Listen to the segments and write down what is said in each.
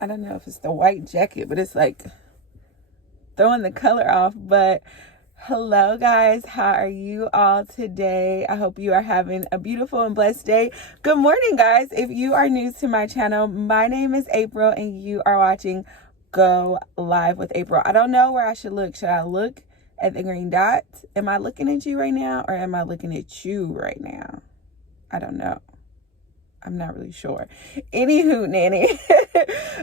I don't know if it's the white jacket, but it's like throwing the color off. But hello guys, how are you all today? I hope you are having a beautiful and blessed day. Good morning guys. If you are new to my channel, my name is April and you are watching Go Live with April. I don't know where I should look. Should I look at the green dot? Am I looking at you right now or am I looking at you right now? I don't know. I'm not really sure. Anywho, Nanny.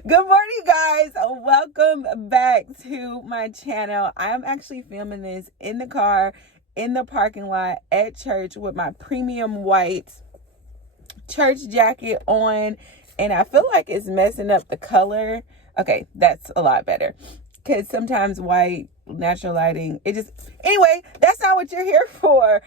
Good morning, guys. Welcome back to my channel. I am actually filming this in the car, in the parking lot at church with my premium white church jacket on. And I feel like it's messing up the color. Okay, that's a lot better. Because sometimes white, natural lighting, anyway, that's not what you're here for.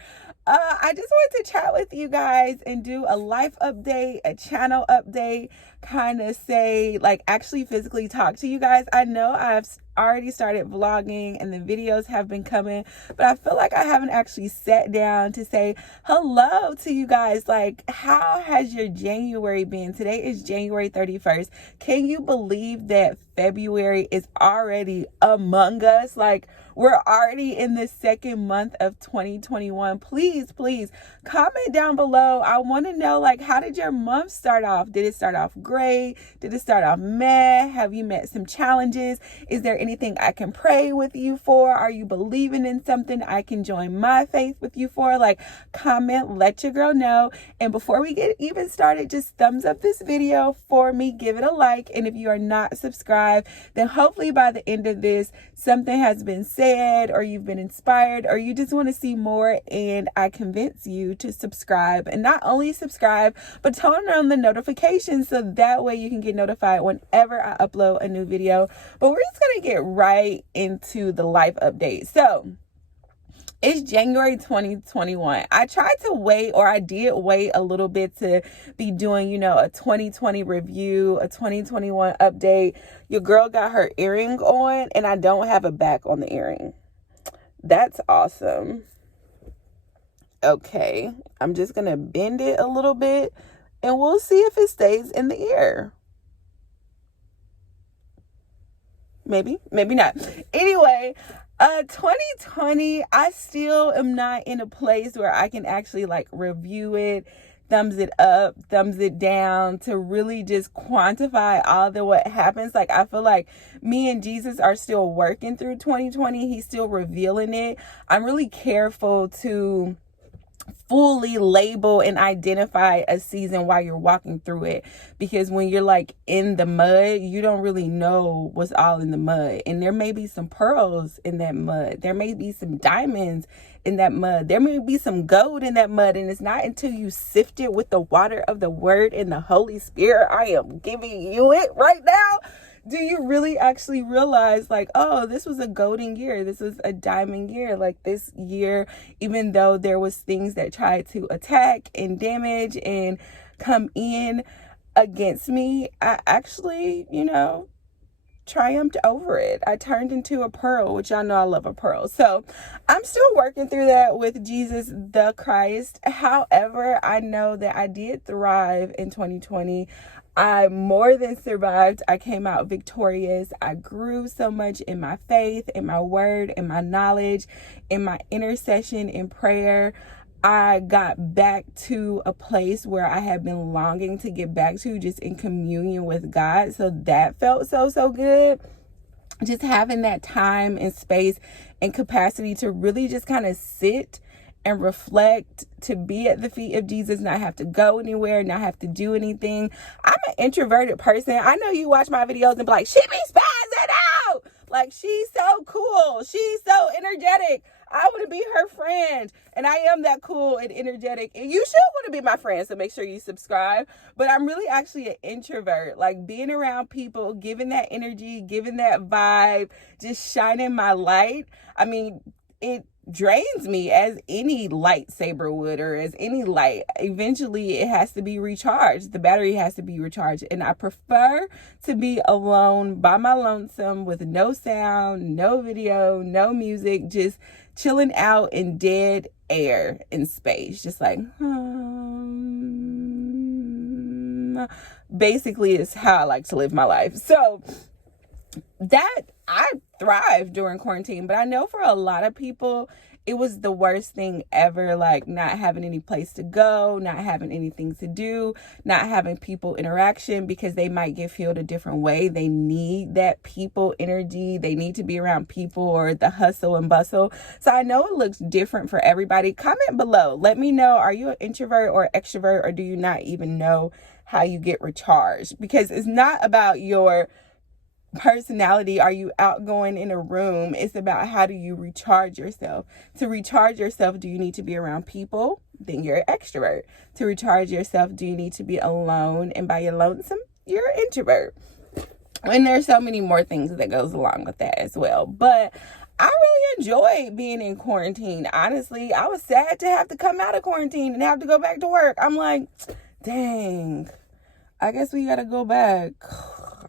I just wanted to chat with you guys and do a life update, a channel update, kind of say, like, actually physically talk to you guys. I know I've already started vlogging and the videos have been coming, but I feel like I haven't actually sat down to say hello to you guys. Like, how has your January been? Today is January 31st. Can you believe that February is already among us? Like, we're already in the second month of 2021. Please comment down below. I want to know, like, how did your month start off? Did it start off great? Did it start off meh? Have you met some challenges? Is there anything I can pray with you for? Are you believing in something I can join my faith with you for? Like, comment, let your girl know. And before we get even started, just thumbs up this video for me. Give it a like. And if you are not subscribed, then hopefully by the end of this, something has been said or you've been inspired or you just want to see more and I convince you to subscribe. And not only subscribe, but turn on the notifications so that way you can get notified whenever I upload a new video. But we're just going to get right into the life update. So it's January 2021. I tried to wait, or I did wait a little bit to be doing, a 2020 review, a 2021 update. Your girl got her earring on and I don't have a back on the earring. That's awesome. Okay, I'm just going to bend it a little bit and we'll see if it stays in the ear. Maybe not. Anyway, 2020, I still am not in a place where I can actually like review it, thumbs it up, thumbs it down, to really just quantify all the what happens. Like, I feel like me and Jesus are still working through 2020. He's still revealing it. I'm really careful to fully label and identify a season while you're walking through it, because when you're like in the mud, you don't really know what's all in the mud, and there may be some pearls in that mud, there may be some diamonds in that mud, there may be some gold in that mud, and it's not until you sift it with the water of the word and the Holy Spirit, I am giving you it right now, do you really actually realize, like, oh, this was a golden year, this was a diamond year. Like, this year, even though there was things that tried to attack and damage and come in against me, I actually, triumphed over it. I turned into a pearl, which y'all know I love a pearl. So I'm still working through that with Jesus the Christ. However, I know that I did thrive in 2020. I more than survived. I came out victorious. I grew so much in my faith, in my word, in my knowledge, in my intercession, in prayer. I got back to a place where I had been longing to get back to, just in communion with God. So that felt so good. Just having that time and space and capacity to really just kind of sit and reflect, to be at the feet of Jesus, not have to go anywhere, not have to do anything. I'm an introverted person. I know you watch my videos and be like, she be spazzing out. Like, she's so cool. She's so energetic. I want to be her friend. And I am that cool and energetic. And you should want to be my friend, so make sure you subscribe. But I'm really actually an introvert. Like, being around people, giving that energy, giving that vibe, just shining my light. I mean, it drains me as any lightsaber would, or as any light. Eventually it has to be recharged. The battery has to be recharged, and I prefer to be alone by my lonesome with no sound, no video, no music, just chilling out in dead air in space, just like basically is how I like to live my life. So that I thrived during quarantine, but I know for a lot of people, it was the worst thing ever, like not having any place to go, not having anything to do, not having people interaction because they might get filled a different way. They need that people energy. They need to be around people or the hustle and bustle. So I know it looks different for everybody. Comment below. Let me know, are you an introvert or extrovert, or do you not even know how you get recharged? Because it's not about your personality. Are you outgoing in a room? It's about how do you recharge yourself. To recharge yourself, do you need to be around people? Then you're an extrovert. To recharge yourself, do you need to be alone and by your lonesome? You're an introvert. And there's so many more things that goes along with that as well. But I really enjoy being in quarantine. Honestly, I was sad to have to come out of quarantine and have to go back to work. I'm like, dang, I guess we gotta go back.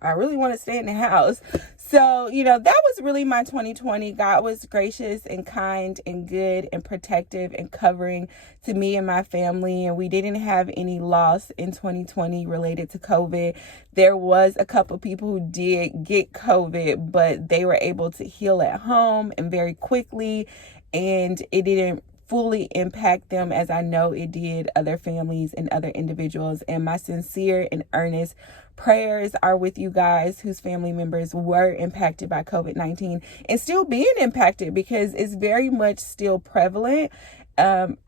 I really want to stay in the house. So, that was really my 2020. God was gracious and kind and good and protective and covering to me and my family. And we didn't have any loss in 2020 related to COVID. There was a couple people who did get COVID, but they were able to heal at home and very quickly. And it didn't fully impact them as I know it did other families and other individuals. And my sincere and earnest prayers are with you guys whose family members were impacted by COVID-19 and still being impacted, because it's very much still prevalent. I'm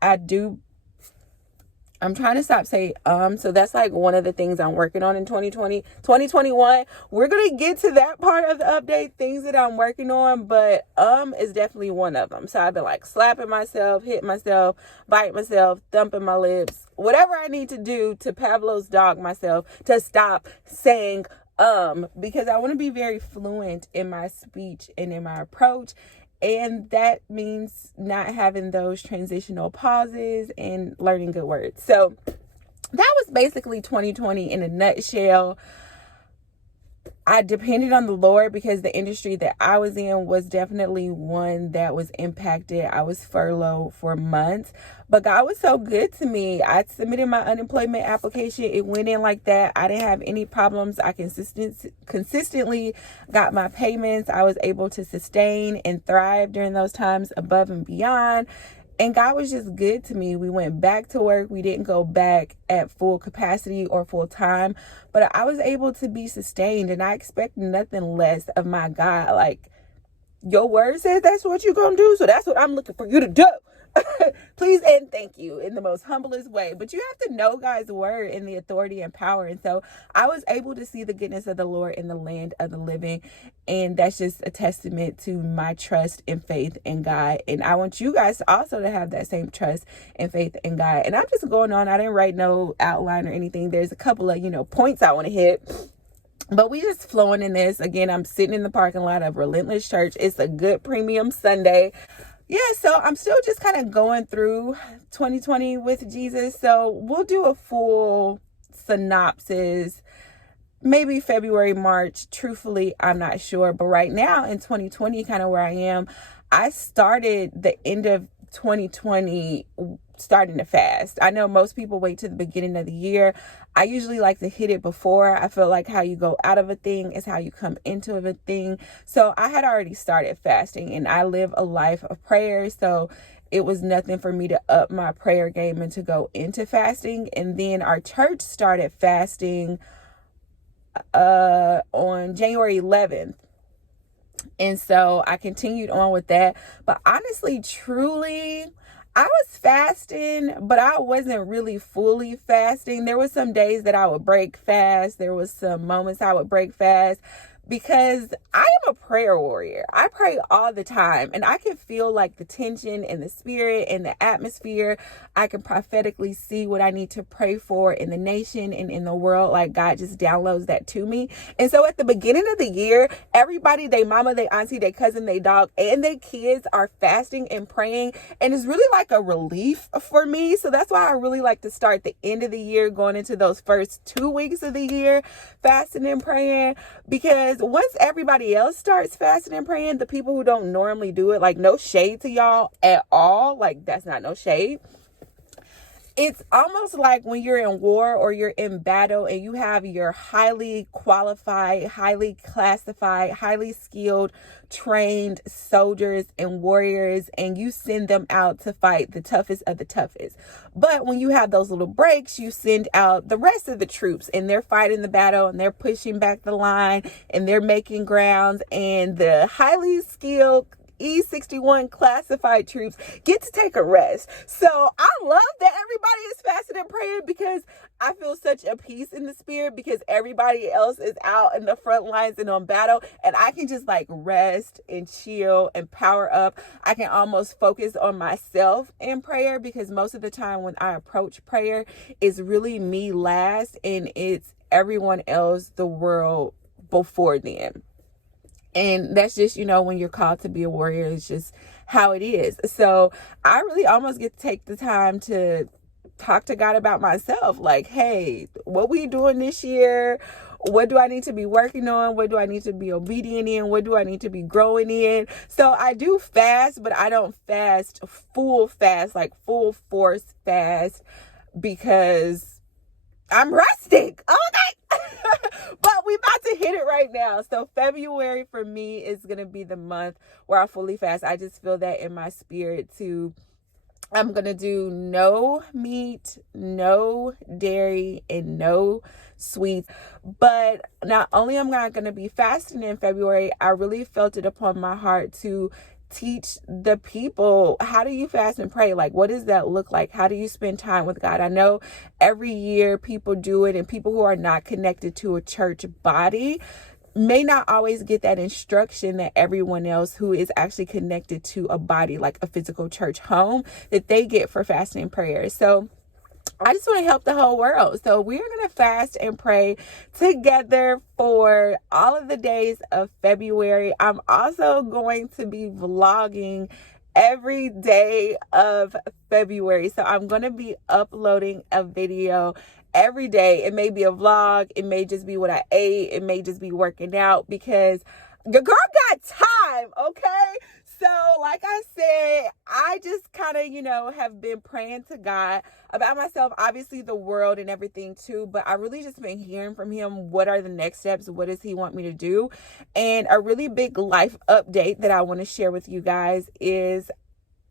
trying to stop saying so that's like one of the things I'm working on in 2020. 2021, we're going to get to that part of the update, things that I'm working on, but is definitely one of them. So I've been like slapping myself, hitting myself, biting myself, thumping my lips, whatever I need to do to Pavlov's dog myself to stop saying because I want to be very fluent in my speech and in my approach. And that means not having those transitional pauses and learning good words. So that was basically 2020 in a nutshell. I depended on the Lord because the industry that I was in was definitely one that was impacted. I was furloughed for months, but God was so good to me. I submitted my unemployment application. It went in like that. I didn't have any problems. I consistently got my payments. I was able to sustain and thrive during those times above and beyond. And God was just good to me. We went back to work. We didn't go back at full capacity or full time, but I was able to be sustained, and I expect nothing less of my God. Like, your word says that's what you're going to do, so that's what I'm looking for you to do. Please and thank you in the most humblest way. But you have to know God's word and the authority and power. And so I was able to see the goodness of the Lord in the land of the living. And that's just a testament to my trust and faith in God. And I want you guys also to have that same trust and faith in God. And I'm just going on. I didn't write no outline or anything. There's a couple of, points I want to hit. But we just flowing in this. Again, I'm sitting in the parking lot of Relentless Church. It's a good premium Sunday. Yeah, so I'm still just kind of going through 2020 with Jesus. So we'll do a full synopsis, maybe February, March. Truthfully, I'm not sure. But right now in 2020, kind of where I am, I started the end of 2020 starting to fast. I know most people wait to the beginning of the year. I usually like to hit it before. I feel like how you go out of a thing is how you come into a thing. So I had already started fasting, and I live a life of prayer. So it was nothing for me to up my prayer game and to go into fasting. And then our church started fasting on January 11th. And so I continued on with that. But honestly, truly, I was fasting, but I wasn't really fully fasting. There were some days that I would break fast. There was some moments I would break fast because I am a prayer warrior. I pray all the time, and I can feel like the tension in the spirit and the atmosphere. I can prophetically see what I need to pray for in the nation and in the world. Like, God just downloads that to me. And so at the beginning of the year, everybody, they mama, they auntie, they cousin, they dog, and their kids are fasting and praying. And it's really like a relief for me. So that's why I really like to start the end of the year, going into those first 2 weeks of the year, fasting and praying. Because once everybody else starts fasting and praying, the people who don't normally do it, like, no shade to y'all at all, like, that's not no shade. it's almost like when you're in war or you're in battle and you have your highly qualified, highly classified, highly skilled, trained soldiers and warriors, and you send them out to fight the toughest of the toughest. But when you have those little breaks, you send out the rest of the troops, and they're fighting the battle, and they're pushing back the line, and they're making grounds, and the highly skilled E61 classified troops get to take a rest. So I love that everybody is fasting and praying, because I feel such a peace in the spirit, because everybody else is out in the front lines and on battle, and I can just like rest and chill and power up. I can almost focus on myself in prayer, because most of the time when I approach prayer, it's really me last, and it's everyone else, the world, before them. And that's just, when you're called to be a warrior, it's just how it is. So I really almost get to take the time to talk to God about myself. Like, hey, what we doing this year? What do I need to be working on? What do I need to be obedient in? What do I need to be growing in? So I do fast, but I don't fast, like full force fast, because I'm rustic. Oh my God. But we about to hit it right now. So February for me is going to be the month where I fully fast. I just feel that in my spirit I'm going to do no meat, no dairy, and no sweets. But not only am I going to be fasting in February, I really felt it upon my heart to teach the people, how do you fast and pray? Like, what does that look like? How do you spend time with God? I know every year people do it, and people who are not connected to a church body may not always get that instruction that everyone else who is actually connected to a body, like a physical church home, that they get for fasting and prayer. So I just want to help the whole world. So we're going to fast and pray together for all of the days of February. I'm also going to be vlogging every day of February. So I'm going to be uploading a video every day. It may be a vlog. It may just be what I ate. It may just be working out, because your girl got time, okay? So like I said, I just kind of, have been praying to God about myself, obviously the world and everything too, but I really just been hearing from him. What are the next steps? What does he want me to do? And a really big life update that I want to share with you guys is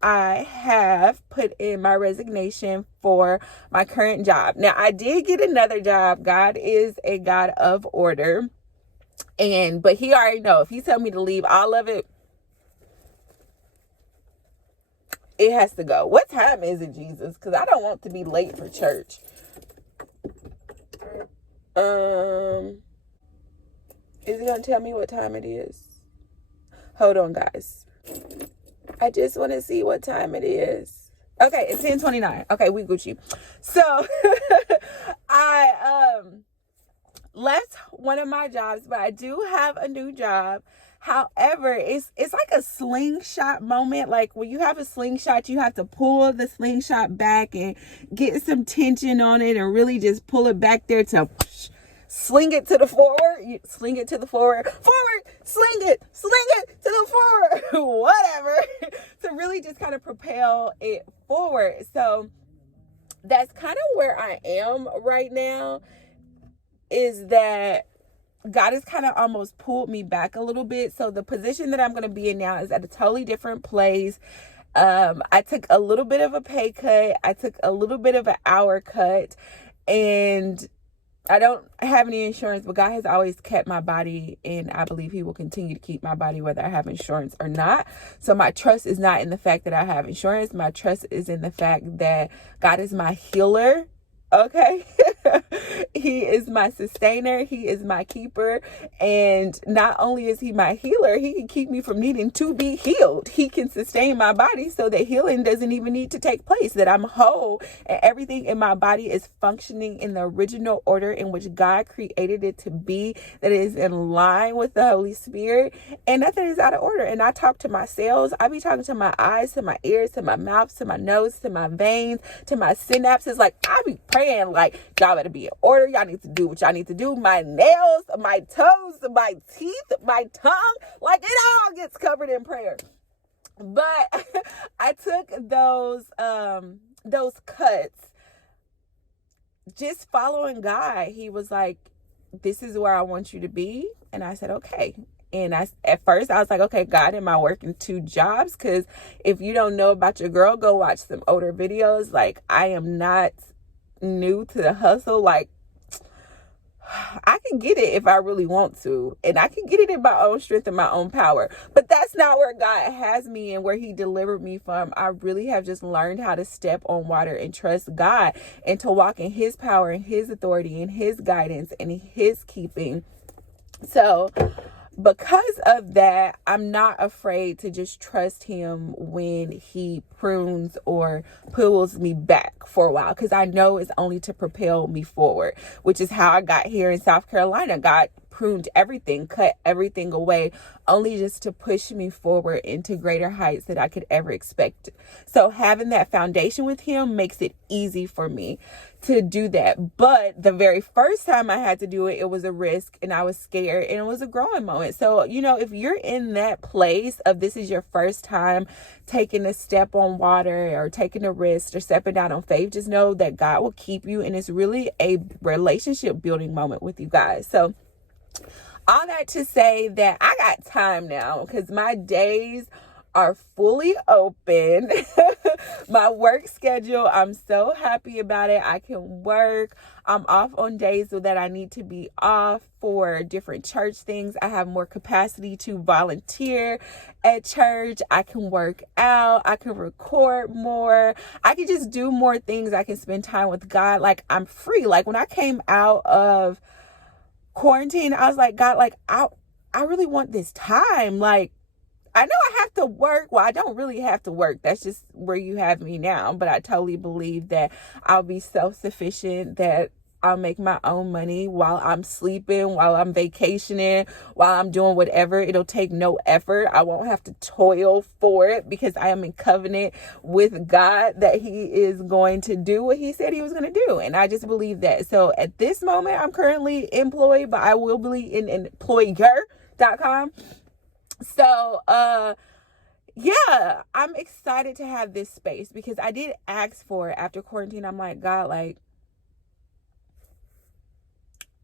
I have put in my resignation for my current job. Now, I did get another job. God is a God of order. But he already know, if he tell me to leave all of it, it has to go. What time is it, Jesus? Because I don't want to be late for church. Is he going to tell me what time it is? Hold on, guys. I just want to see what time it is. Okay, it's 10:29. Okay, we Gucci. So I left one of my jobs, but I do have a new job. However, it's like a slingshot moment. Like when you have a slingshot, you have to pull the slingshot back and get some tension on it and really just pull it back there to sling it to the forward. You sling it to the forward, sling it to the forward, whatever, to really just kind of propel it forward. So that's kind of where I am right now, is that God has kind of almost pulled me back a little bit. So the position that I'm going to be in now is at a totally different place. I took a little bit of a pay cut. I took a little bit of an hour cut, and I don't have any insurance, but God has always kept my body, and I believe he will continue to keep my body whether I have insurance or not. So my trust is not in the fact that I have insurance. My trust is in the fact that God is my healer. Okay. He is my sustainer. He is my keeper. And not only is he my healer, he can keep me from needing to be healed. He can sustain my body so that healing doesn't even need to take place, that I'm whole and everything in my body is functioning in the original order in which God created it to be, that it is in line with the Holy Spirit, and nothing is out of order. And I talk to my cells. I be talking to my eyes, to my ears, to my mouth, to my nose, to my veins, to my synapses. Like, I be praying like, y'all better be in order. Y'all need to do what y'all need to do. My nails, my toes, my teeth, my tongue, like it all gets covered in prayer. But I took those cuts just following God, he was like, this is where I want you to be. And I said, okay. And at first I was like, okay, God, am I working 2 jobs? Because if you don't know about your girl, go watch some older videos. Like, I am not new to the hustle. Like, I can get it if I really want to, and I can get it in my own strength and my own power, but that's not where God has me and where he delivered me from. I really have just learned how to step on water and trust God, and to walk in his power and his authority and his guidance and his keeping. So because of that, I'm not afraid to just trust him when he prunes or pulls me back for a while, because I know it's only to propel me forward, which is how I got here in South Carolina. God pruned everything, cut everything away, only just to push me forward into greater heights that I could ever expect. So having that foundation with him makes it easy for me to do that. But the very first time I had to do it, it was a risk, and I was scared, and it was a growing moment. So, if you're in that place of this is your first time taking a step on water or taking a risk or stepping down on faith, just know that God will keep you. And it's really a relationship building moment with you guys. So all that to say that I got time now, because my days are fully open. My work schedule, I'm so happy about it. I can work. I'm off on days that I need to be off for different church things. I have more capacity to volunteer at church. I can work out. I can record more. I can just do more things. I can spend time with God. Like, I'm free. Like, when I came out of quarantine, I was like, God, like, I really want this time. Like, I know I have to work. Well, I don't really have to work. That's just where you have me now. But I totally believe that I'll be self-sufficient, that I'll make my own money while I'm sleeping, while I'm vacationing, while I'm doing whatever. It'll take no effort. I won't have to toil for it, because I am in covenant with God that he is going to do what he said he was going to do. And I just believe that. So at this moment, I'm currently employed, but I will be in employer.com. So, yeah, I'm excited to have this space, because I did ask for it after quarantine. I'm like, God, like,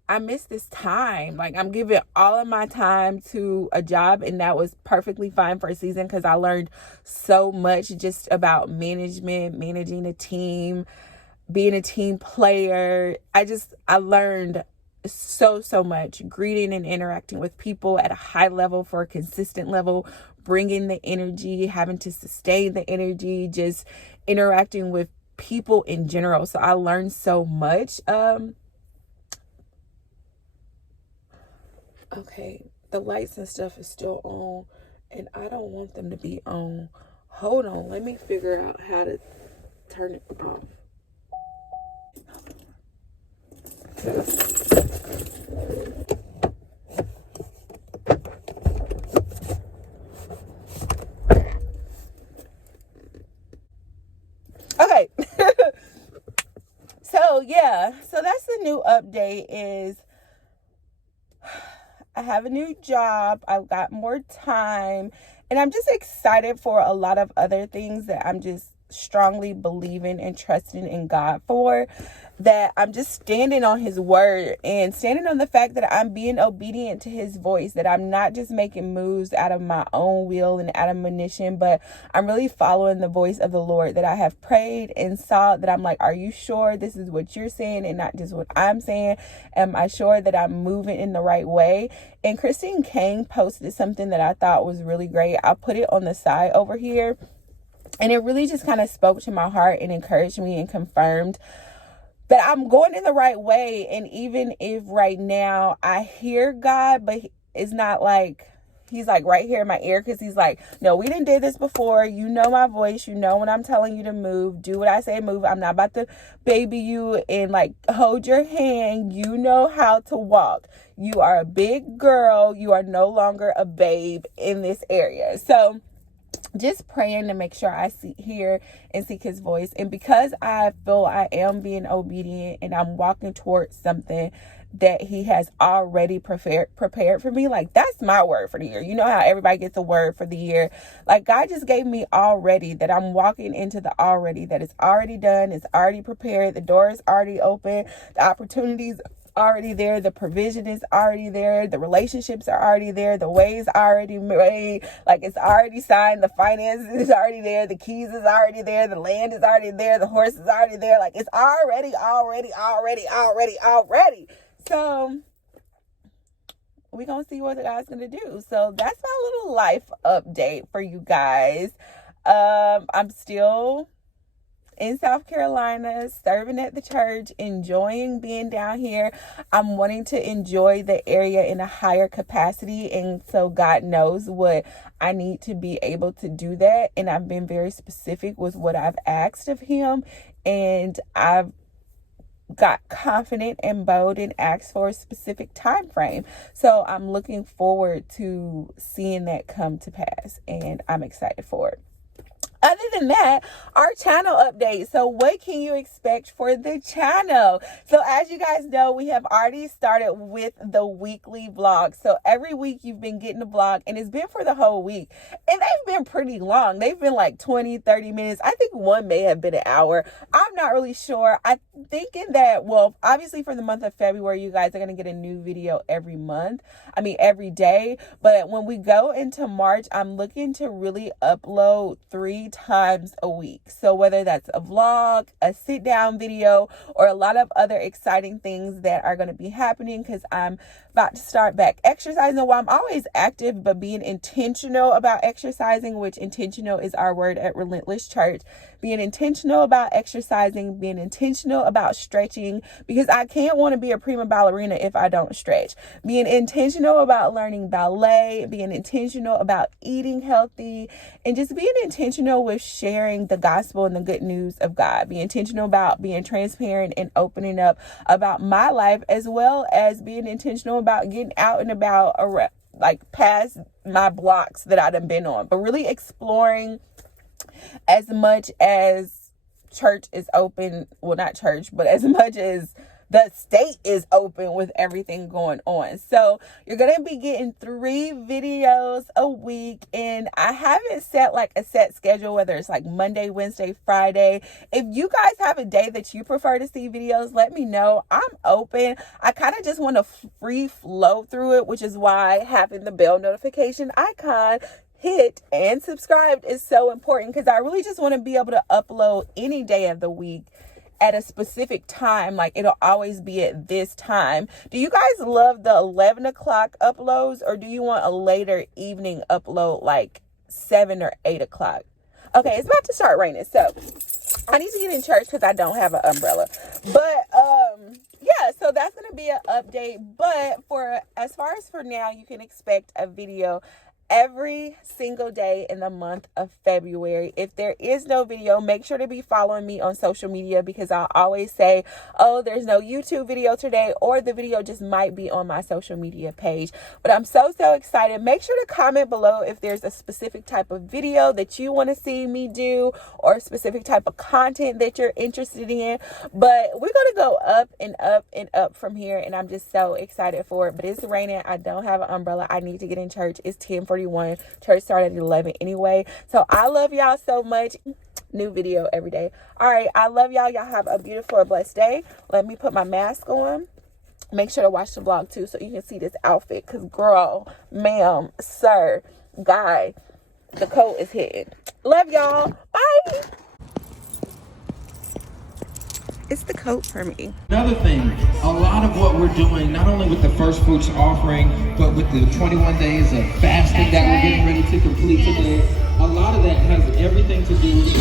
I miss this time. Like, I'm giving all of my time to a job, and that was perfectly fine for a season, because I learned so much just about management, managing a team, being a team player. I learned so much, greeting and interacting with people at a high level for a consistent level, bringing the energy, having to sustain the energy, just interacting with people in general. So I learned so much. Okay, the lights and stuff is still on, and I don't want them to be on. Hold on, let me figure out how to turn it off. Okay. So that's the new update. Is I have a new job. I've got more time, and I'm just excited for a lot of other things that I'm just strongly believing and trusting in God for, that I'm just standing on his word and standing on the fact that I'm being obedient to his voice, that I'm not just making moves out of my own will and out of admonition, but I'm really following the voice of the Lord, that I have prayed and sought, that I'm like, are you sure this is what you're saying and not just what I'm saying? Am I sure that I'm moving in the right way? And Christine Kane posted something that I thought was really great. I'll put it on the side over here. And it really just kind of spoke to my heart and encouraged me and confirmed that I'm going in the right way. And even if right now I hear God, but it's not like he's like right here in my ear, because he's like, no, we didn't do this before. You know my voice. You know when I'm telling you to move. Do what I say, move. I'm not about to baby you and like hold your hand. You know how to walk. You are a big girl. You are no longer a babe in this area. So just praying to make sure I hear and seek his voice. And because I feel I am being obedient and I'm walking towards something that he has already prepared for me. Like, that's my word for the year. You know how everybody gets a word for the year? Like, God just gave me already, that I'm walking into the already, that it's already done, it's already prepared, the door is already open, the opportunities already there, the provision is already there, the relationships are already there, the ways already made, like it's already signed, the finances is already there, the keys is already there, the land is already there, the horse is already there, like it's already. So we're gonna see what the God's gonna do. So that's my little life update for you guys. I'm still in South Carolina, serving at the church, enjoying being down here. I'm wanting to enjoy the area in a higher capacity, and so God knows what I need to be able to do that. And I've been very specific with what I've asked of him, and I've got confident and bold and asked for a specific time frame. So I'm looking forward to seeing that come to pass, and I'm excited for it. Other than that, our channel update. So what can you expect for the channel? So as you guys know, we have already started with the weekly vlog. So every week you've been getting a vlog, and it's been for the whole week. And they've been pretty long. They've been like 20, 30 minutes. I think one may have been an hour. I'm not really sure. I'm thinking that, well, obviously for the month of February, you guys are going to get a new video every day. But when we go into March, I'm looking to really upload 3 times a week. So whether that's a vlog, a sit down video, or a lot of other exciting things that are going to be happening, because I'm about to start back exercising. While I'm always active, but being intentional about exercising, which intentional is our word at Relentless Church, being intentional about exercising, being intentional about stretching, because I can't want to be a prima ballerina if I don't stretch. Being intentional about learning ballet, being intentional about eating healthy, and just being intentional with sharing the gospel and the good news of God. Be intentional about being transparent and opening up about my life, as well as being intentional about getting out and about, like past my blocks that I've been on, but really exploring as much as church is open. Well, not church, but as much as the state is open with everything going on. So you're going to be getting 3 videos a week, and I haven't set like a set schedule, whether it's like Monday, Wednesday, Friday. If you guys have a day that you prefer to see videos, let me know. I'm open. I kind of just want to free flow through it, which is why having the bell notification icon hit and subscribed is so important, because I really just want to be able to upload any day of the week at a specific time. Like, it'll always be at this time. Do you guys love the 11 o'clock uploads, or do you want a later evening upload, like 7 or 8 o'clock? Okay, it's about to start raining, so I need to get in church because I don't have an umbrella. But yeah, so that's gonna be an update. But as far as for now, you can expect a video every single day in the month of February. If there is no video, make sure to be following me on social media, because I'll always say, oh, there's no YouTube video today, or the video just might be on my social media page. But I'm so excited. Make sure to comment below if there's a specific type of video that you want to see me do, or a specific type of content that you're interested in. But we're going to go up and up and up from here, and I'm just so excited for it. But it's raining. I don't have an umbrella. I need to get in church. It's 10:41. Church started at 11 anyway. So I love y'all so much. New video every day. All right, I love y'all. Y'all have a beautiful and blessed day. Let me put my mask on. Make sure to watch the vlog too, so you can see this outfit, because girl, ma'am, sir, guy, the coat is hitting. Love y'all. Bye. It's the coat for me. Another thing, a lot of what we're doing, not only with the first fruits offering, but with the 21 days of fasting that we're getting ready to complete today, a lot of that has everything to do with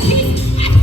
keep